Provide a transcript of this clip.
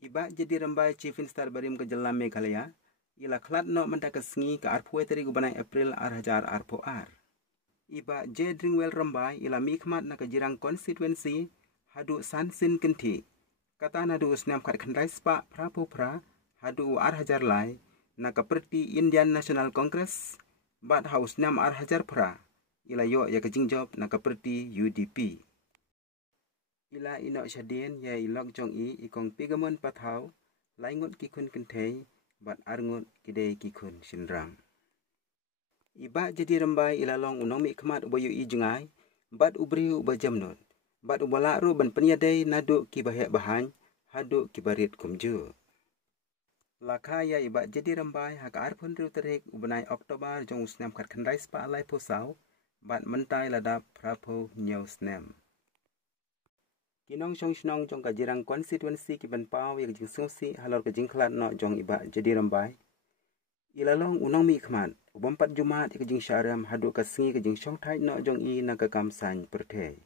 Iba jadi rembai Chief Instar Barim ke Jelam Meghalaya, ila klat no menta kesengi ke arpue teri gubanai April arhajar arpo ar. Iba je dringwel rembai ila mikmat na kejirang konstituensi hadu sansin kenti. Kata nadu usnam kat khandai spa prapo pra hadu arhajar lai na keperti Indian National Congress bat haus nam arhajar pra ila yo ya kejingjob na keperti UDP. Ila inok syadien ya ilok jong ikong pigamon pathau laingot kikun kentei bat arngut kidei kikun sinrang. Iba jadi rembai ila long unong mi kemat ubayu jengai bat ubri uba jamnut bat ubala ru ban penyadai nadu kibahek bahan hadu kibarit kumju. Laka ya iba jadi rembai hak arpun ru terik ubanai Oktober jong usnam kat khandai spa alai posau bat mentai ladap prapo nyaw snem. Kinong song sinong jong kajirang konstituensi kiban pau yang jing sungsi halor kajing klat no jong iba jadi rembai. Ilalong unong mi kemat ubampat Jumat ikajing syaram hadu kasengi kajing song thai no jong na kakam san pertei.